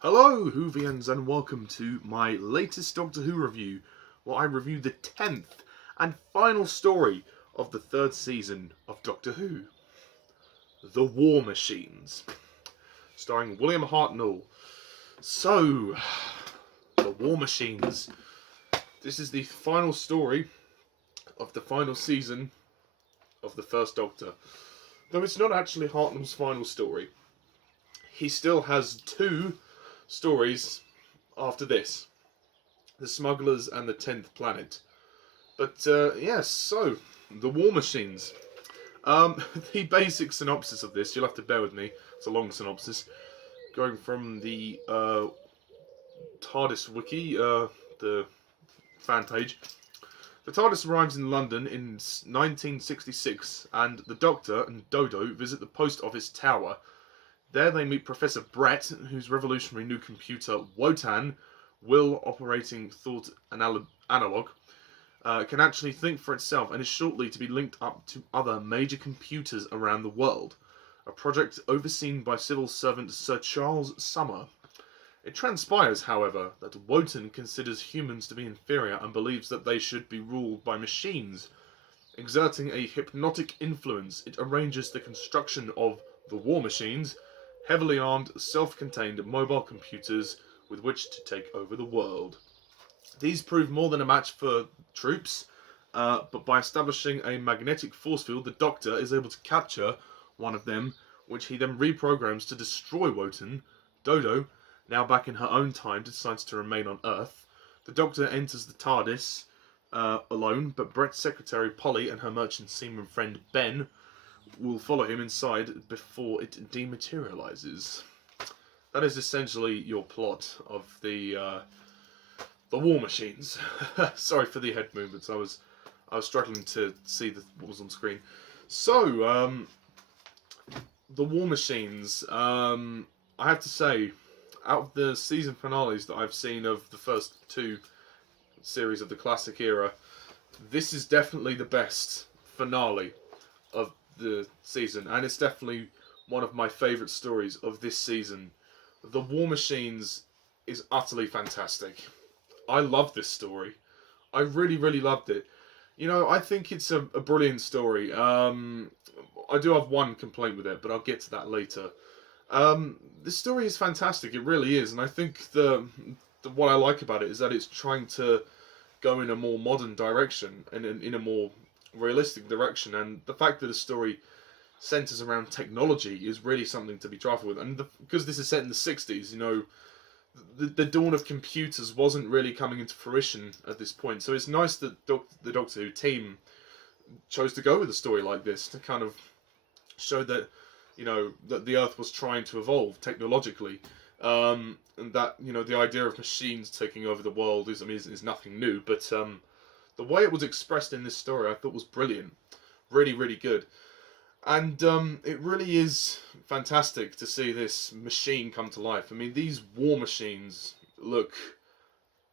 Hello, Whovians, and welcome to my latest Doctor Who review, where I review the 10th and final story of the 3rd season of Doctor Who, The War Machines, starring William Hartnell. So, The War Machines. This is the final story of the final season of the first Doctor. Though it's not actually Hartnell's final story. He still has 2 stories after this, The Smugglers and the 10th Planet. But yes, so The War Machines. The basic synopsis of this, you'll have to bear with me, it's a long synopsis, going from the TARDIS wiki, the fan page. The TARDIS arrives in London in 1966, and the Doctor and Dodo visit the post office tower. There they meet Professor Brett, whose revolutionary new computer, Wotan, Will Operating Thought Analog, can actually think for itself and is shortly to be linked up to other major computers around the world, a project overseen by civil servant Sir Charles Summer. It transpires, however, that Wotan considers humans to be inferior and believes that they should be ruled by machines. Exerting a hypnotic influence, it arranges the construction of the War Machines, heavily armed, self-contained mobile computers with which to take over the world. These prove more than a match for troops, but by establishing a magnetic force field, the Doctor is able to capture one of them, which he then reprograms to destroy Wotan. Dodo, now back in her own time, decides to remain on Earth. The Doctor enters the TARDIS alone, but Brett's secretary Polly and her merchant seaman friend Ben will follow him inside before it dematerializes. That is essentially your plot of the War Machines. Sorry for the head movements. I was struggling to see what was on screen. So, the War Machines. I have to say, out of the season finales that I've seen of the first 2 series of the classic era, this is definitely the best finale of the season, and it's definitely one of my favourite stories of this season. The War Machines is utterly fantastic. I love this story. I really, really loved it. You know, I think it's a brilliant story. I do have one complaint with it, but I'll get to that later. This story is fantastic. It really is, and I think what I like about it is that it's trying to go in a more modern direction and in a more realistic direction, and the fact that the story centers around technology is really something to be trifled with. And because this is set in the 60s, you know, the dawn of computers wasn't really coming into fruition at this point, so it's nice that the Doctor Who team chose to go with a story like this to kind of show that, you know, that the Earth was trying to evolve technologically, and that, you know, the idea of machines taking over the world is nothing new, but the way it was expressed in this story I thought was brilliant. Really, really good. And it really is fantastic to see this machine come to life. I mean, these war machines look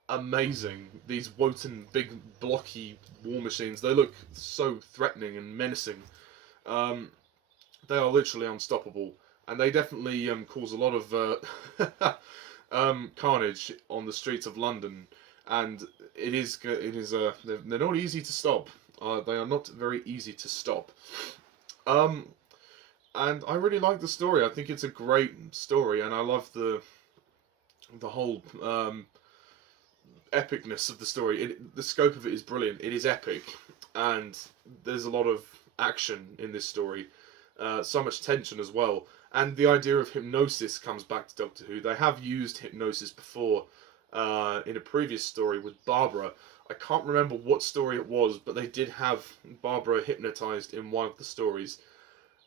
amazing. These Wotan big blocky war machines, they look so threatening and menacing. They are literally unstoppable. And they definitely cause a lot of carnage on the streets of London. And they're not easy to stop. They are not very easy to stop. And I really like the story. I think it's a great story, and I love the whole epicness of the story. The scope of it is brilliant. It is epic, and there's a lot of action in this story. So much tension as well. And the idea of hypnosis comes back to Doctor Who. They have used hypnosis before in a previous story with Barbara. I can't remember what story it was, but they did have Barbara hypnotized in one of the stories.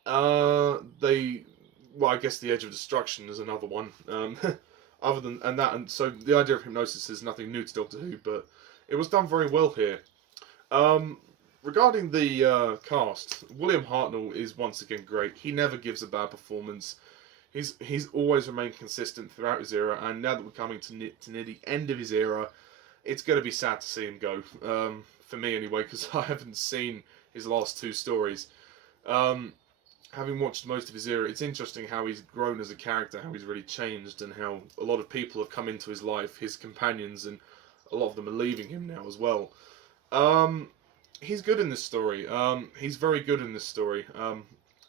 Well, I guess The Edge of Destruction is another one. And so the idea of hypnosis is nothing new to Doctor Who, but it was done very well here. Regarding the cast, William Hartnell is once again great. He never gives a bad performance. He's always remained consistent throughout his era, and now that we're coming to near the end of his era, it's going to be sad to see him go. For me anyway, because I haven't seen his last two stories. Having watched most of his era, it's interesting how he's grown as a character, how he's really changed, and how a lot of people have come into his life, his companions, and a lot of them are leaving him now as well. He's good in this story. He's very good in this story.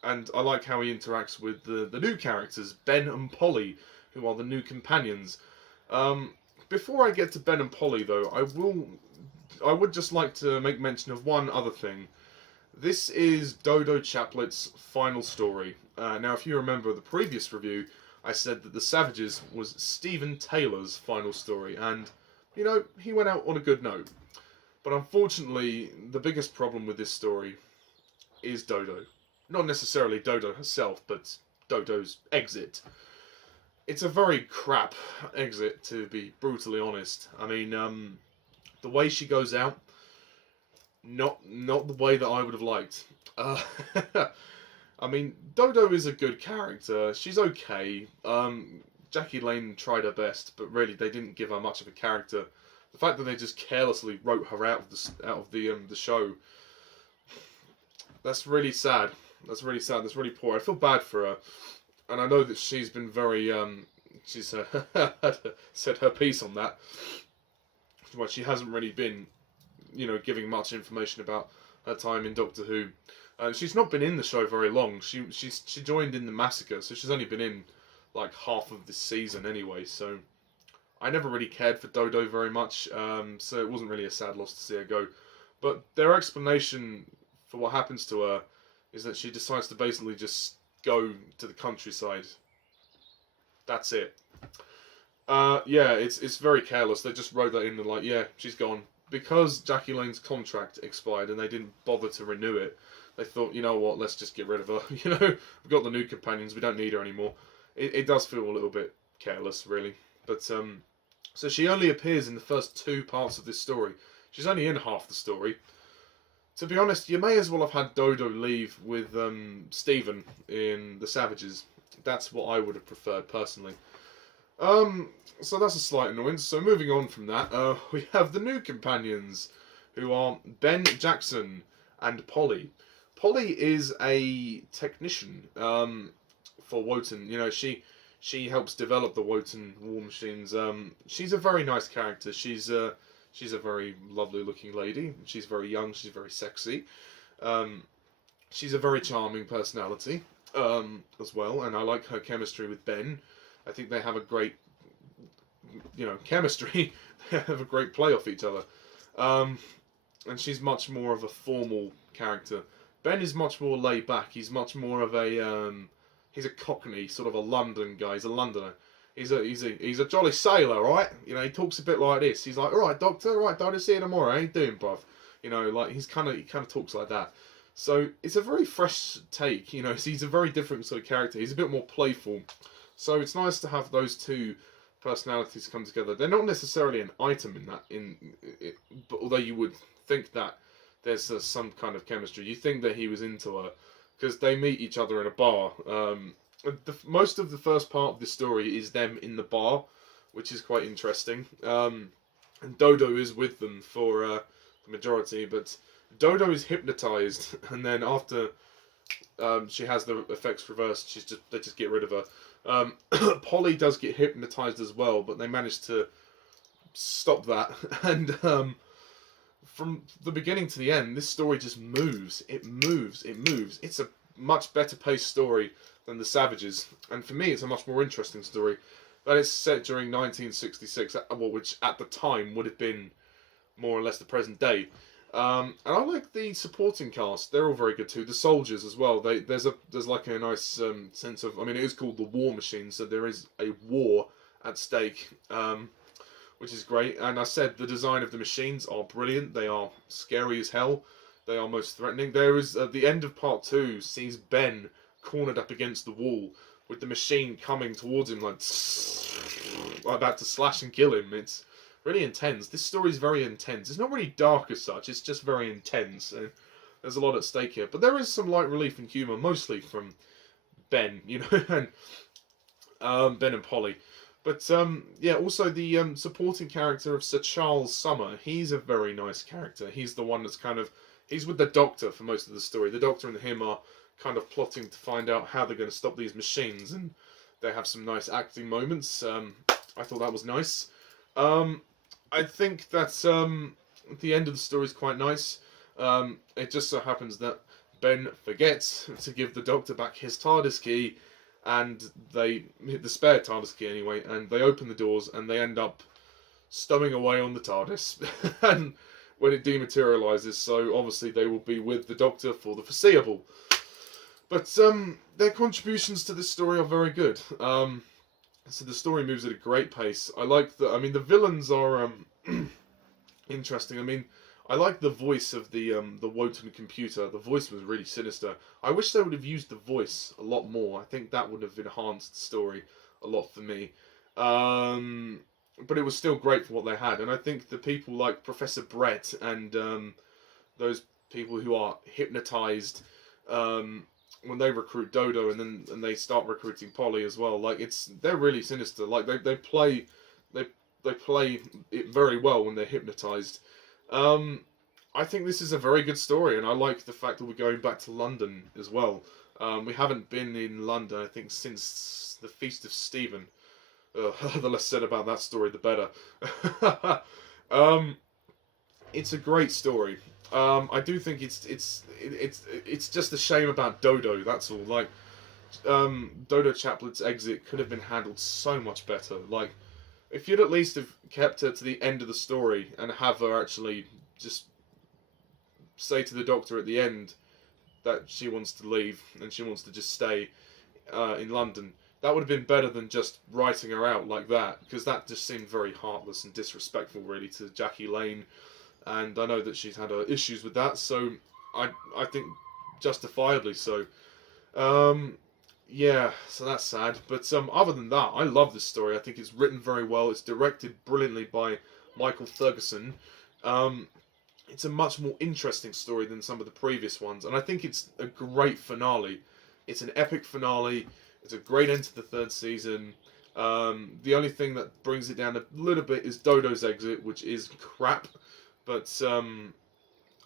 And I like how he interacts with the new characters, Ben and Polly, who are the new companions. Before I get to Ben and Polly, though, I would just like to make mention of one other thing. This is Dodo Chaplet's final story. Now, if you remember the previous review, I said that The Savages was Stephen Taylor's final story, and, you know, he went out on a good note. But unfortunately, the biggest problem with this story is Dodo. Not necessarily Dodo herself, but Dodo's exit. It's a very crap exit, to be brutally honest. I mean, the way she goes out, not the way that I would have liked. I mean, Dodo is a good character. She's okay. Jackie Lane tried her best, but really they didn't give her much of a character. The fact that they just carelessly wrote her out of the show, that's really sad. That's really sad. That's really poor. I feel bad for her, and I know that she's been very she's said her piece on that. Well, she hasn't really been, you know, giving much information about her time in Doctor Who. She's not been in the show very long. She joined in the massacre, so she's only been in like half of this season anyway. So I never really cared for Dodo very much. So it wasn't really a sad loss to see her go. But their explanation for what happens to her is that she decides to basically just go to the countryside. That's it. Yeah, it's very careless. They just wrote that in and like, yeah, she's gone. Because Jackie Lane's contract expired and they didn't bother to renew it, they thought, you know what, let's just get rid of her. You know, we've got the new companions, we don't need her anymore. It does feel a little bit careless, really. But, so she only appears in the first 2 parts of this story. She's only in half the story. To be honest, you may as well have had Dodo leave with Stephen in The Savages. That's what I would have preferred, personally. So that's a slight annoyance. So moving on from that, we have the new companions, who are Ben Jackson and Polly. Polly is a technician for Wotan. You know, she helps develop the Wotan war machines. She's a very nice character. She's a very lovely looking lady. She's very young. She's very sexy. She's a very charming personality as well, and I like her chemistry with Ben. I think they have a great, you know, chemistry. They have a great play off each other. And she's much more of a formal character. Ben is much more laid back. He's much more of a he's a Cockney, sort of a London guy. He's a Londoner. He's a jolly sailor, right? You know, he talks a bit like this. He's like, all right, doctor, all right, Dodo, see you tomorrow. How you doing, bruv? You know, like he kind of talks like that. So it's a very fresh take. You know, he's a very different sort of character. He's a bit more playful. So it's nice to have those two personalities come together. They're not necessarily an item in that, but although you would think that there's some kind of chemistry, you think that he was into her because they meet each other in a bar. Most of the first part of the story is them in the bar, which is quite interesting. And Dodo is with them for the majority, but Dodo is hypnotized, and then after she has the effects reversed, they just get rid of her. Polly does get hypnotized as well, but they manage to stop that. And from the beginning to the end, this story just moves. It moves. It moves. It's a much better paced story than The Savages, and for me, it's a much more interesting story. That is set during 1966, which at the time would have been more or less the present day. And I like the supporting cast; they're all very good too. The soldiers as well. There's like a nice sense of. I mean, it is called the War Machine, so there is a war at stake, which is great. And I said the design of the machines are brilliant. They are scary as hell. They are most threatening. There is the end of part 2 sees Ben cornered up against the wall with the machine coming towards him like, about to slash and kill him. It's really intense. This story is very intense. It's not really dark as such. It's just very intense. And there's a lot at stake here. But there is some light relief and humour, mostly from Ben, you know, and Ben and Polly. But yeah, also the supporting character of Sir Charles Summer. He's a very nice character. He's the one that's he's with the Doctor for most of the story. The Doctor and him are kind of plotting to find out how they're going to stop these machines, and they have some nice acting moments. I thought that was nice. I think that the end of the story is quite nice. It just so happens that Ben forgets to give the Doctor back his TARDIS key, and the spare TARDIS key anyway, and they open the doors and they end up stowing away on the TARDIS. And when it dematerializes, so obviously they will be with the Doctor for the foreseeable. But their contributions to this story are very good. So the story moves at a great pace. I like the villains are interesting. I mean, I like the voice of the Wotan computer. The voice was really sinister. I wish they would have used the voice a lot more. I think that would have enhanced the story a lot for me. But it was still great for what they had. And I think the people like Professor Brett and those people who are hypnotized when they recruit Dodo and they start recruiting Polly as well. Like they're really sinister. Like they play it very well when they're hypnotized. I think this is a very good story, and I like the fact that we're going back to London as well. We haven't been in London, I think, since the Feast of Stephen. The less said about that story, the better. It's a great story. I do think it's just a shame about Dodo. That's all. Like, Dodo Chaplet's exit could have been handled so much better. Like, if you'd at least have kept her to the end of the story and have her actually just say to the Doctor at the end that she wants to leave and she wants to just stay in London, that would have been better than just writing her out like that, because that just seemed very heartless and disrespectful, really, to Jackie Lane. And I know that she's had issues with that, so I think justifiably so. Yeah, so that's sad. But other than that, I love this story. I think it's written very well. It's directed brilliantly by Michael Ferguson. It's a much more interesting story than some of the previous ones, and I think it's a great finale. It's an epic finale. It's a great end to the third season. The only thing that brings it down a little bit is Dodo's exit, which is crap. But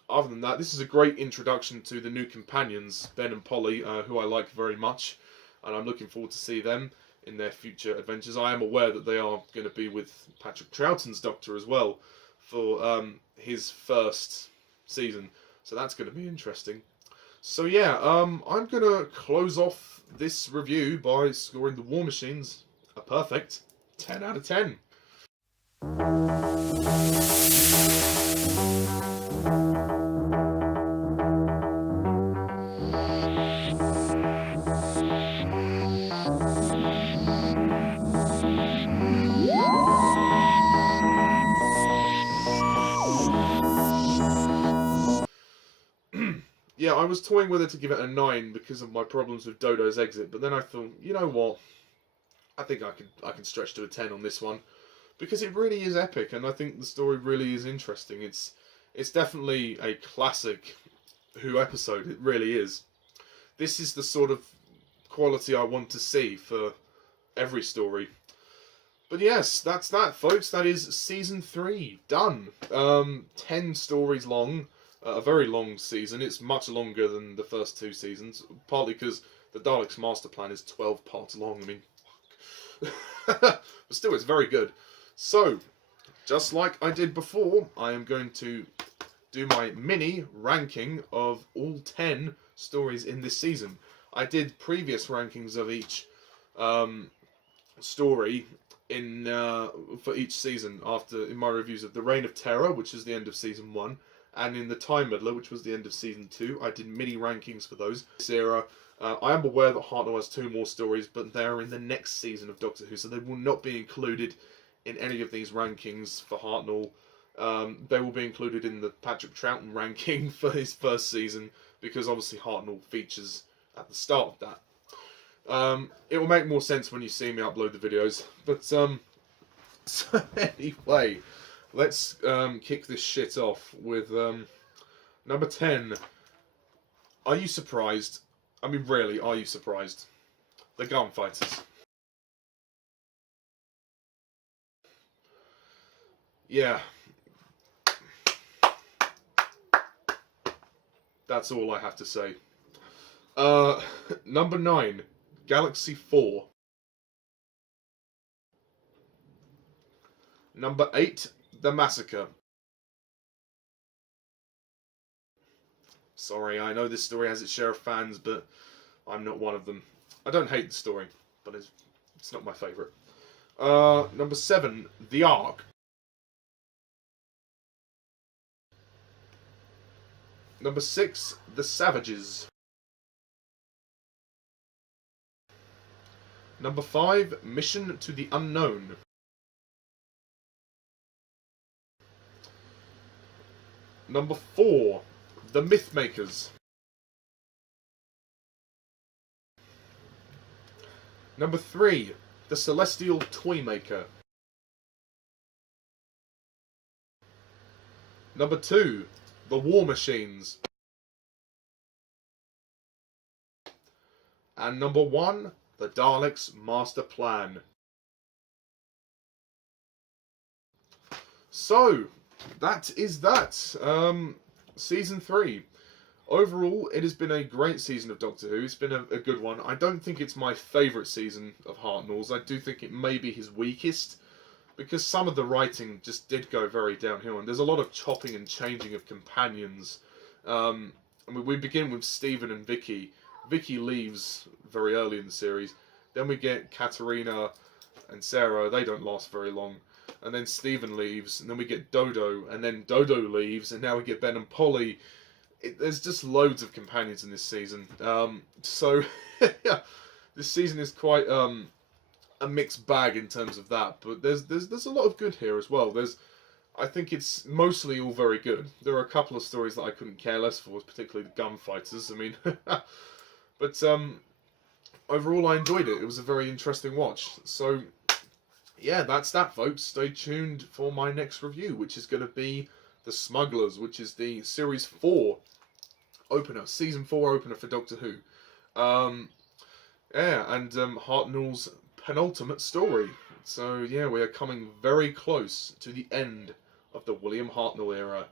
other than that, this is a great introduction to the new companions, Ben and Polly, who I like very much. And I'm looking forward to see them in their future adventures. I am aware that they are going to be with Patrick Troughton's Doctor as well for his first season. So that's going to be interesting. So yeah, I'm going to close off this review by scoring The War Machines a perfect 10 out of 10. Yeah, I was toying whether to give it a 9 because of my problems with Dodo's exit, but then I thought, you know what? I think I can stretch to a 10 on this one, because it really is epic, and I think the story really is interesting. It's definitely a classic Who episode. It really is. This is the sort of quality I want to see for every story. But yes, that's that, folks. That is season 3 done. 10 stories long. A very long season. It's much longer than the first 2 seasons, partly because the Daleks' master plan is 12 parts long. I mean, but still, it's very good. So, just like I did before, I am going to do my mini ranking of all 10 stories in this season. I did previous rankings of each story for each season in my reviews of The Reign of Terror, which is the end of season 1. And in the Time Meddler, which was the end of season 2, I did mini rankings for those. This era, I am aware that Hartnell has 2 more stories, but they're in the next season of Doctor Who, so they will not be included in any of these rankings for Hartnell. They will be included in the Patrick Troughton ranking for his first season, because obviously Hartnell features at the start of that. It will make more sense when you see me upload the videos, but So anyway, let's kick this shit off with number 10. Are you surprised? I mean, really, are you surprised? The Gunfighters. Yeah. That's all I have to say. Number 9, Galaxy 4. Number 8, The Massacre. Sorry, I know this story has its share of fans, but I'm not one of them. I don't hate the story, but it's not my favourite. Number 7, The Ark. Number 6, The Savages. Number 5, Mission to the Unknown. Number 4, The Mythmakers. Number 3, The Celestial Toymaker. Number 2, The War Machines. And number 1, The Daleks' Master Plan. So, that is that. Season 3. Overall, it has been a great season of Doctor Who. It's been a good one. I don't think it's my favourite season of Hartnell's. I do think it may be his weakest, because some of the writing just did go very downhill, and there's a lot of chopping and changing of companions. I mean, we begin with Stephen and Vicky. Vicky leaves very early in the series. Then we get Katerina and Sarah. They don't last very long. And then Stephen leaves, and then we get Dodo, and then Dodo leaves, and now we get Ben and Polly. There's just loads of companions in this season. So, yeah, this season is quite a mixed bag in terms of that. But there's a lot of good here as well. I think it's mostly all very good. There are a couple of stories that I couldn't care less for, particularly the Gunfighters. I mean, but overall I enjoyed it. It was a very interesting watch. So, yeah, that's that, folks. Stay tuned for my next review, which is going to be The Smugglers, which is the Series 4 opener, Season 4 opener for Doctor Who. Yeah, and Hartnell's penultimate story. So, yeah, we are coming very close to the end of the William Hartnell era.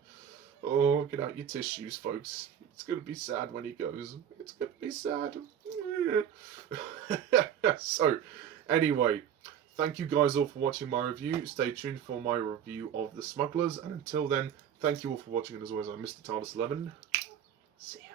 Oh, get out your tissues, folks. It's going to be sad when he goes. It's going to be sad. So, anyway, thank you guys all for watching my review. Stay tuned for my review of The Smugglers. And until then, thank you all for watching. And as always, I'm Mr. TARDIS11. See ya.